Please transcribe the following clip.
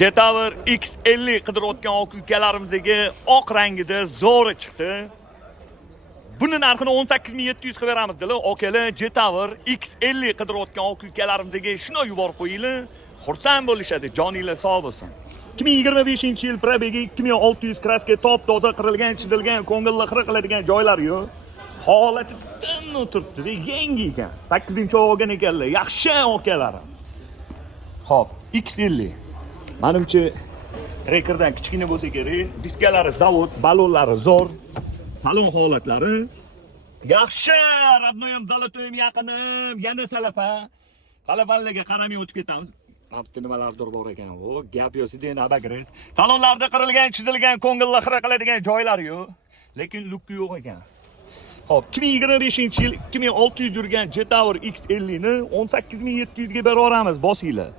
Jetower X50 qidirayotgan aka-ukalarimizga oq rangida zo'ri chiqdi. Buni narxini 18700 qilib beramiz dedilar. Okalar Jetower X50 qidirayotgan aka-ukalarimizga shuni yuborib qo'yinglar. Xursand bo'lishadi, joninglar sog' bo'lsin. 2025-yil probegi 2600 kraska top toza qirilgan, chidilgan, ko'ngilli xira qiladigan joylar yo'q. Holati tin o'tiribdi, yangi ekan. 8-oyog'an ekanlar, yaxshi okalarim. Xo'p, X50. Menimcha Trekkerdan kichkina bo'lsa kerak, diskalari zavod, balonlari zo'r, salon holatlari yaxshi. Radnoyam zalotoyim yaqinim, yana salafa. Salafanlarga qaramay o'tib ketamiz. Bitta nimalardir bor ekan. O, gap yo'q, sizdan abagres. Salonlarda qirilgan, chizilgan, ko'ngilli xira qiladigan joylar yo'q, lekin lukki yo'q ekan. Xo'p, 2025-yil 2600 yurgan Jetower X50 ni 18700 ga beraveramiz, bosinglar.